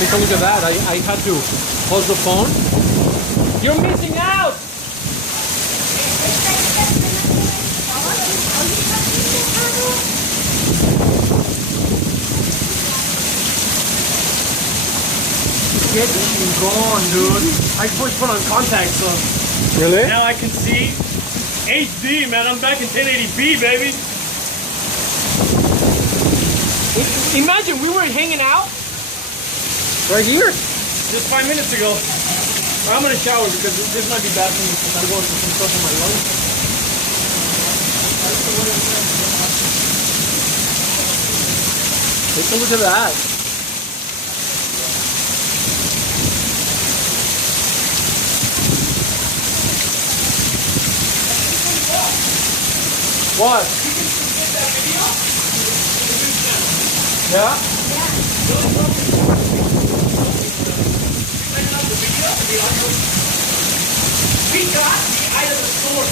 Take a look at that. I had to hold the phone. You're missing out! It's gone, dude. I just put on contacts, so Really? now I can see HD, man. I'm back in 1080p, baby. Imagine we were hanging out. Right here? Just 5 minutes ago. I'm gonna shower because this might be bad for me because I'm going through some stuff in my lungs. Take a look at that. What? Yeah? We got the eye of the storm.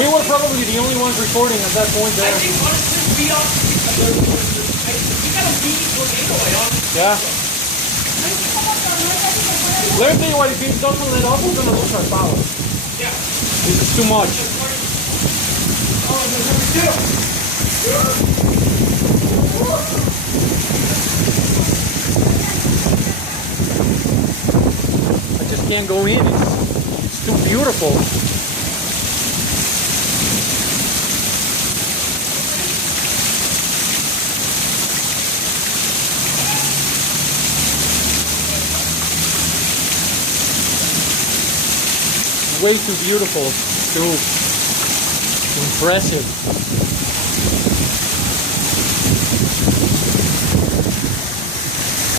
We were probably the only ones recording at that point I there. think honestly, we got a mini tornado, honestly. Yeah. Let me tell you what, if it doesn't let up, we're gonna lose our power. Yeah. It's too much. Oh, there's number 2. I just can't go in. It's too beautiful. Way too beautiful. Too impressive.